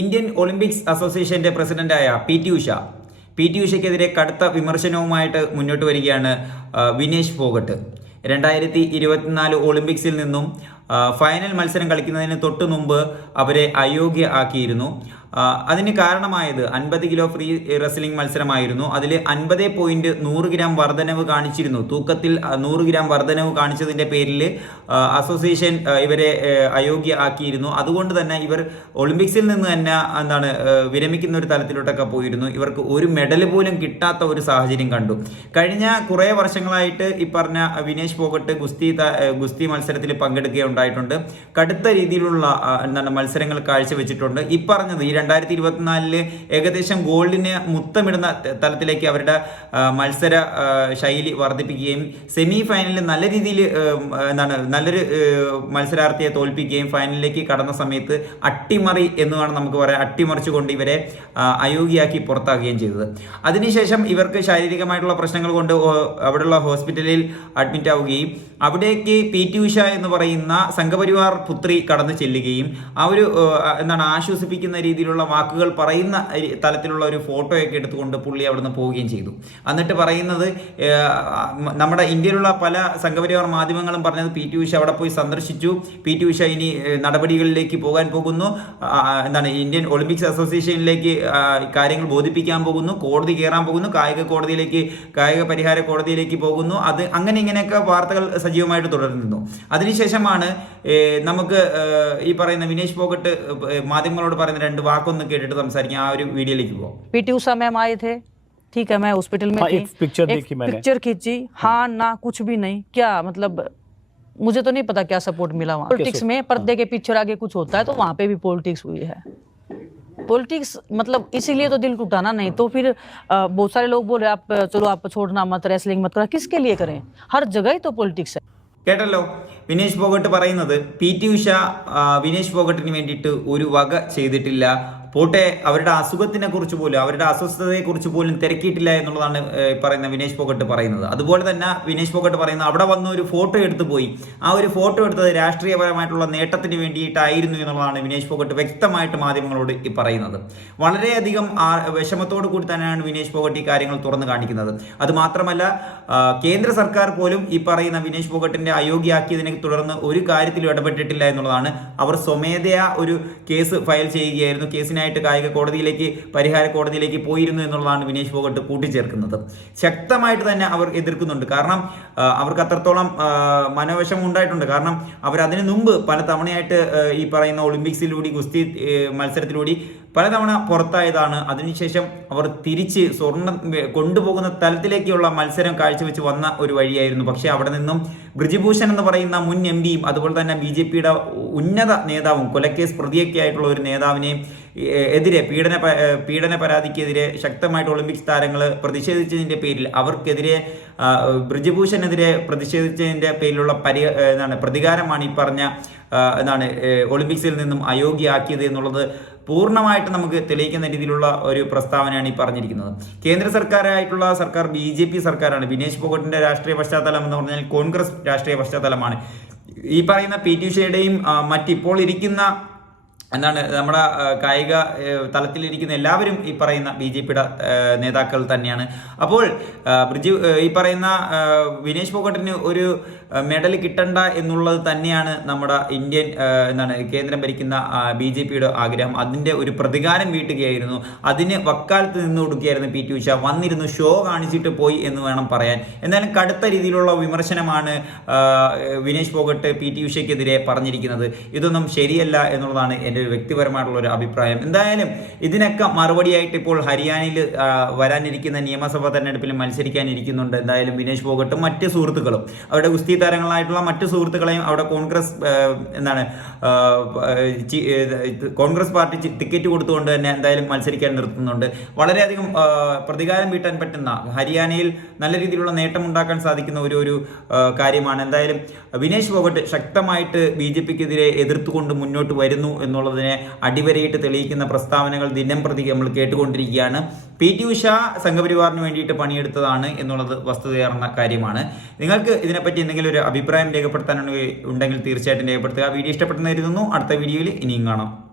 Indian Olympics അസോസിയേഷന്റെ പ്രസിഡന്റായ P T Usha. P T ഉഷയ്ക്കെതിരെ കടുത്ത വിമർശനവുമായിട്ട് മുന്നോട്ട് വരികയാണ് വിനേഷ് ഫോഗട്ട്. രണ്ടായിരത്തി ഇരുപത്തിനാല് ഒളിമ്പിക്സിൽ നിന്നും ഫൈനൽ മത്സരം കളിക്കുന്നതിന് തൊട്ടു മുമ്പ് അവരെ അയോഗ്യ ആക്കിയിരുന്നു അതിന് കാരണമായത് അൻപത് കിലോ ഫ്രീ റെസ്ലിംഗ് മത്സരമായിരുന്നു. അതിൽ അൻപത് പോയിന്റ് നൂറ് ഗ്രാം വർധനവ് കാണിച്ചിരുന്നു. തൂക്കത്തിൽ നൂറ് ഗ്രാം വർധനവ് കാണിച്ചതിന്റെ പേരിൽ അസോസിയേഷൻ ഇവരെ അയോഗ്യ ആക്കിയിരുന്നു അതുകൊണ്ട് തന്നെ ഇവർ ഒളിമ്പിക്സിൽ നിന്ന് തന്നെ എന്താണ് വിരമിക്കുന്ന ഒരു തലത്തിലോട്ടൊക്കെ പോയിരുന്നു. ഇവർക്ക് ഒരു മെഡൽ പോലും കിട്ടാത്ത ഒരു സാഹചര്യം കണ്ടു. കഴിഞ്ഞ കുറേ വർഷങ്ങളായിട്ട് ഈ പറഞ്ഞ വിനേഷ് പോകട്ട് ഗുസ്തി ഗുസ്തി മത്സരത്തിൽ പങ്കെടുക്കുകയുണ്ടായിട്ടുണ്ട് കടുത്ത രീതിയിലുള്ള എന്താണ് മത്സരങ്ങൾ കാഴ്ചവെച്ചിട്ടുണ്ട്. ഈ പറഞ്ഞത് ഈ രണ്ടായിരത്തി ഇരുപത്തിനാലിൽ ഏകദേശം ഗോൾഡിന് മുത്തമിടുന്ന തലത്തിലേക്ക് അവരുടെ മത്സര ശൈലി വർദ്ധിപ്പിക്കുകയും സെമി ഫൈനലിൽ നല്ല രീതിയിൽ എന്താണ് നല്ലൊരു മത്സരാർത്ഥിയെ തോൽപ്പിക്കുകയും ഫൈനലിലേക്ക് കടന്ന സമയത്ത് അട്ടിമറി എന്ന് വേണം നമുക്ക് പറയാം. അട്ടിമറിച്ചുകൊണ്ട് ഇവരെ അയോഗ്യയാക്കി പുറത്താക്കുകയും ചെയ്തത്. അതിനുശേഷം ഇവർക്ക് ശാരീരികമായിട്ടുള്ള പ്രശ്നങ്ങൾ കൊണ്ട് അവിടെയുള്ള ഹോസ്പിറ്റലിൽ അഡ്മിറ്റ് ആവുകയും അവിടേക്ക് പി ടി ഉഷ എന്ന് പറയുന്ന സംഘപരിവാർ പുത്രി കടന്നു ചെല്ലുകയും ആ ഒരു എന്താണ് ആശ്വസിപ്പിക്കുന്ന രീതിയിലുള്ള വാക്കുകൾ പറയുന്ന തലത്തിലുള്ള ഒരു ഫോട്ടോയൊക്കെ എടുത്തുകൊണ്ട് പുള്ളി അവിടുന്ന് പോവുകയും ചെയ്തു. എന്നിട്ട് പറയുന്നത് നമ്മുടെ ഇന്ത്യയിലുള്ള പല സംഘപരിവാർ മാധ്യമങ്ങളും പറഞ്ഞത് പി ടി ഉഷ അവിടെ പോയി സന്ദർശിച്ചു. പി ടി ഉഷ ഇനി നടപടികളിലേക്ക് പോകാൻ പോകുന്നു. എന്താണ് ഇന്ത്യൻ ഒളിമ്പിക്സ് അസോസിയേഷനിലേക്ക് കാര്യങ്ങൾ ബോധിപ്പിക്കാൻ പോകുന്നു. കോടതി കയറാൻ പോകുന്നു. കായിക കോടതിയിലേക്ക് കായിക പരിഹാര കോടതിയിലേക്ക് പോകുന്നു. അത് അങ്ങനെ ഇങ്ങനെയൊക്കെ വാർത്തകൾ സജീവമായിട്ട് തുടർന്നിരുന്നു അതിനുശേഷമാണ് നമുക്ക് ഏ, ഈ പറയുന്ന വിനേഷ് പോകട്ട് ഏ, മാധ്യമങ്ങളോട് പറയുന്ന രണ്ട് വാക്കൊന്ന് കേട്ടിട്ട് സംസാരിക്കാം ആ ഒരു വീഡിയോയിലേക്ക് പോകാം पीटी उषा मैम आए थे ठीक है मैं हॉस्पिटल में हाँ, थी एक picture देखी मैंने। पिक्चर खींची हाँ ना कुछ भी नहीं क्या मतलब मुझे तो नहीं पता क्या सपोर्ट मिला वहाँ पॉलिटिक्स सो- में पर्दे के पीछे आगे कुछ होता है तो वहाँ पे भी पॉलिटिक्स हुई है पॉलिटिक्स मतलब इसीलिए तो दिल टूटाना नहीं तो फिर अ, बहुत सारे लोग बोल रहे हैं, आप चलो आप छोड़ना मत रेसलिंग मत करा किसके लिए करें हर जगह ही तो पॉलिटिक्स है കേട്ടല്ലോ വിനേഷ് ഫോഗട്ട് പറയുന്നത് പി ടി ഉഷ വിനേഷ് ഫോഗട്ടിന് വേണ്ടിയിട്ട് ഒരു വക ചെയ്തിട്ടില്ല. പോട്ടെ അവരുടെ അസുഖത്തിനെ കുറിച്ച് പോലും അവരുടെ അസ്വസ്ഥതയെ കുറിച്ച് പോലും തിരക്കിയിട്ടില്ല എന്നുള്ളതാണ് പറയുന്ന വിനേഷ് പോക്കട്ട് പറയുന്നത്. അതുപോലെ തന്നെ വിനേഷ് പോക്കട്ട് പറയുന്നത് അവിടെ വന്ന ഒരു ഫോട്ടോ എടുത്തു പോയി. ആ ഒരു ഫോട്ടോ എടുത്തത് രാഷ്ട്രീയപരമായിട്ടുള്ള നേട്ടത്തിന് വേണ്ടിയിട്ടായിരുന്നു എന്നുള്ളതാണ് വിനേഷ് പോക്കട്ട് വ്യക്തമായിട്ട് മാധ്യമങ്ങളോട് ഈ പറയുന്നത്. വളരെയധികം വിഷമത്തോടു കൂടി തന്നെയാണ് വിനേഷ് ഫോഗട്ട് ഈ കാര്യങ്ങൾ തുറന്നു കാണിക്കുന്നത്. അത് മാത്രമല്ല കേന്ദ്ര സർക്കാർ പോലും ഈ പറയുന്ന വിനേഷ് ഫോഗട്ടിന്റെ അയോഗ്യയാക്കിയതിനെ തുടർന്ന് ഒരു കാര്യത്തിലും ഇടപെട്ടിട്ടില്ല എന്നുള്ളതാണ് അവർ സ്വമേധയാ ഒരു കേസ് ഫയൽ ചെയ്യുകയായിരുന്നു. കേസിനായിട്ട് കായിക കോടതിയിലേക്ക് പരിഹാര കോടതിയിലേക്ക് പോയിരുന്നു എന്നുള്ളതാണ് വിനേഷ് ഫോഗട്ട് കൂട്ടിച്ചേർക്കുന്നത്. ശക്തമായിട്ട് തന്നെ അവർ എതിർക്കുന്നുണ്ട്. കാരണം അവർക്ക് അത്രത്തോളം മനോവശം ഉണ്ടായിട്ടുണ്ട്. കാരണം അവർ അതിനു മുമ്പ് പല തവണയായിട്ട് ഈ പറയുന്ന ഒളിമ്പിക്സിലൂടെ ഗുസ്തി മത്സരത്തിലൂടെ പലതവണ പുറത്തായതാണ്. അതിനുശേഷം അവർ തിരിച്ച് സ്വർണം കൊണ്ടുപോകുന്ന തലത്തിലേക്കുള്ള മത്സരം കാഴ്ചവെച്ച് വന്ന ഒരു വഴിയായിരുന്നു. പക്ഷേ അവിടെ നിന്നും ബ്രിജിഭൂഷൺ എന്ന് പറയുന്ന മുൻ എം പിയും അതുപോലെ തന്നെ ബി ജെ പിയുടെ ഉന്നത നേതാവും കൊലക്കേസ് പ്രതിയൊക്കെ ആയിട്ടുള്ള ഒരു നേതാവിനെയും എതിരെ പീഡന പീഡന പരാതിക്കെതിരെ ശക്തമായിട്ട് ഒളിമ്പിക്സ് താരങ്ങൾ പ്രതിഷേധിച്ചതിന്റെ പേരിൽ അവർക്കെതിരെ ബ്രിജിഭൂഷനെതിരെ പ്രതിഷേധിച്ചതിന്റെ പേരിലുള്ള പരി എന്താണ് പ്രതികാരമാണ് ഈ പറഞ്ഞ എന്താണ് ഒളിമ്പിക്സിൽ നിന്നും അയോഗ്യയാക്കിയത് എന്നുള്ളത് പൂർണമായിട്ട് നമുക്ക് തെളിയിക്കുന്ന രീതിയിലുള്ള ഒരു പ്രസ്താവനയാണ് ഈ പറഞ്ഞിരിക്കുന്നത്. കേന്ദ്ര സർക്കാരായിട്ടുള്ള സർക്കാർ ബി ജെ പി സർക്കാരാണ്. വിനേഷ് ഫോഗട്ടിന്റെ രാഷ്ട്രീയ പശ്ചാത്തലം എന്ന് പറഞ്ഞാൽ കോൺഗ്രസ് രാഷ്ട്രീയ പശ്ചാത്തലമാണ്. ഈ പറയുന്ന പി ടി ഉഷയുടെയും മറ്റിപ്പോൾ ഇരിക്കുന്ന എന്താണ് നമ്മുടെ കായിക തലത്തിലിരിക്കുന്ന എല്ലാവരും ഈ പറയുന്ന ബി ജെ പിയുടെ നേതാക്കൾ തന്നെയാണ്. അപ്പോൾ ബ്രിജു ഈ പറയുന്ന വിനേഷ് ഫോഗട്ടിന് ഒരു മെഡൽ കിട്ടണ്ട എന്നുള്ളത് തന്നെയാണ് നമ്മുടെ ഇന്ത്യൻ എന്താണ് കേന്ദ്രം ഭരിക്കുന്ന ബി ജെ പിയുടെ ആഗ്രഹം. അതിന്റെ ഒരു പ്രതികാരം വീട്ടുകയായിരുന്നു. അതിന് വക്കാലത്ത് നിന്ന് കൊടുക്കുകയായിരുന്നു പി ടി ഉഷ. വന്നിരുന്നു ഷോ കാണിച്ചിട്ട് പോയി എന്ന് വേണം പറയാൻ. എന്നാലും കടുത്ത രീതിയിലുള്ള വിമർശനമാണ് വിനേഷ് ഫോഗട്ട് പി ടി ഉഷയ്ക്കെതിരെ പറഞ്ഞിരിക്കുന്നത്. ഇതൊന്നും ശരിയല്ല എന്നുള്ളതാണ് എന്റെ വ്യക്തിപരമായിട്ടുള്ള ഒരു അഭിപ്രായം. എന്തായാലും ഇതിനൊക്കെ മറുപടിയായിട്ട് ഇപ്പോൾ ഹരിയാനയിൽ വരാനിരിക്കുന്ന നിയമസഭാ തെരഞ്ഞെടുപ്പിൽ മത്സരിക്കാനിരിക്കുന്നുണ്ട്. എന്തായാലും വിനേഷ് ഫോഗട്ടും മറ്റ് സുഹൃത്തുക്കളും. അവിടെ ഗുസ്തി താരങ്ങളായിട്ടുള്ള മറ്റ് സുഹൃത്തുക്കളെയും അവിടെ കോൺഗ്രസ് എന്താണ് കോൺഗ്രസ് പാർട്ടി ടിക്കറ്റ് കൊടുത്തുകൊണ്ട് തന്നെ എന്തായാലും മത്സരിക്കാൻ നിർത്തുന്നുണ്ട്. വളരെയധികം പ്രതികാരം വീട്ടാൻ പറ്റുന്ന ഹരിയാനയിൽ നല്ല രീതിയിലുള്ള നേട്ടം ഉണ്ടാക്കാൻ സാധിക്കുന്ന ഒരു ഒരു കാര്യമാണ്. എന്തായാലും വിനേഷ് ഫോഗട്ട് ശക്തമായിട്ട് ബി ജെ പിക്കെതിരെ എതിർത്തുകൊണ്ട് മുന്നോട്ട് വരുന്നു എന്നുള്ളതിനെ അടിവരയിട്ട് തെളിയിക്കുന്ന പ്രസ്താവനകൾ ദിനം പ്രതി നമ്മൾ കേട്ടുകൊണ്ടിരിക്കുകയാണ്. പി. ടി. ഉഷ സംഘപരിവാറിന് വേണ്ടിയിട്ട് പണിയെടുത്തതാണ് എന്നുള്ളത് വസ്തുതയാർന്ന കാര്യമാണ്. നിങ്ങൾക്ക് ഇതിനെപ്പറ്റി എന്തെങ്കിലും ഒരു അഭിപ്രായം രേഖപ്പെടുത്താനുണ്ടെങ്കിൽ ഉണ്ടെങ്കിൽ തീർച്ചയായിട്ടും രേഖപ്പെടുത്തുക. വീഡിയോ ഇഷ്ടപ്പെട്ടെന്ന് കരുതുന്നു. അടുത്ത വീഡിയോയിൽ ഇനിയും കാണാം.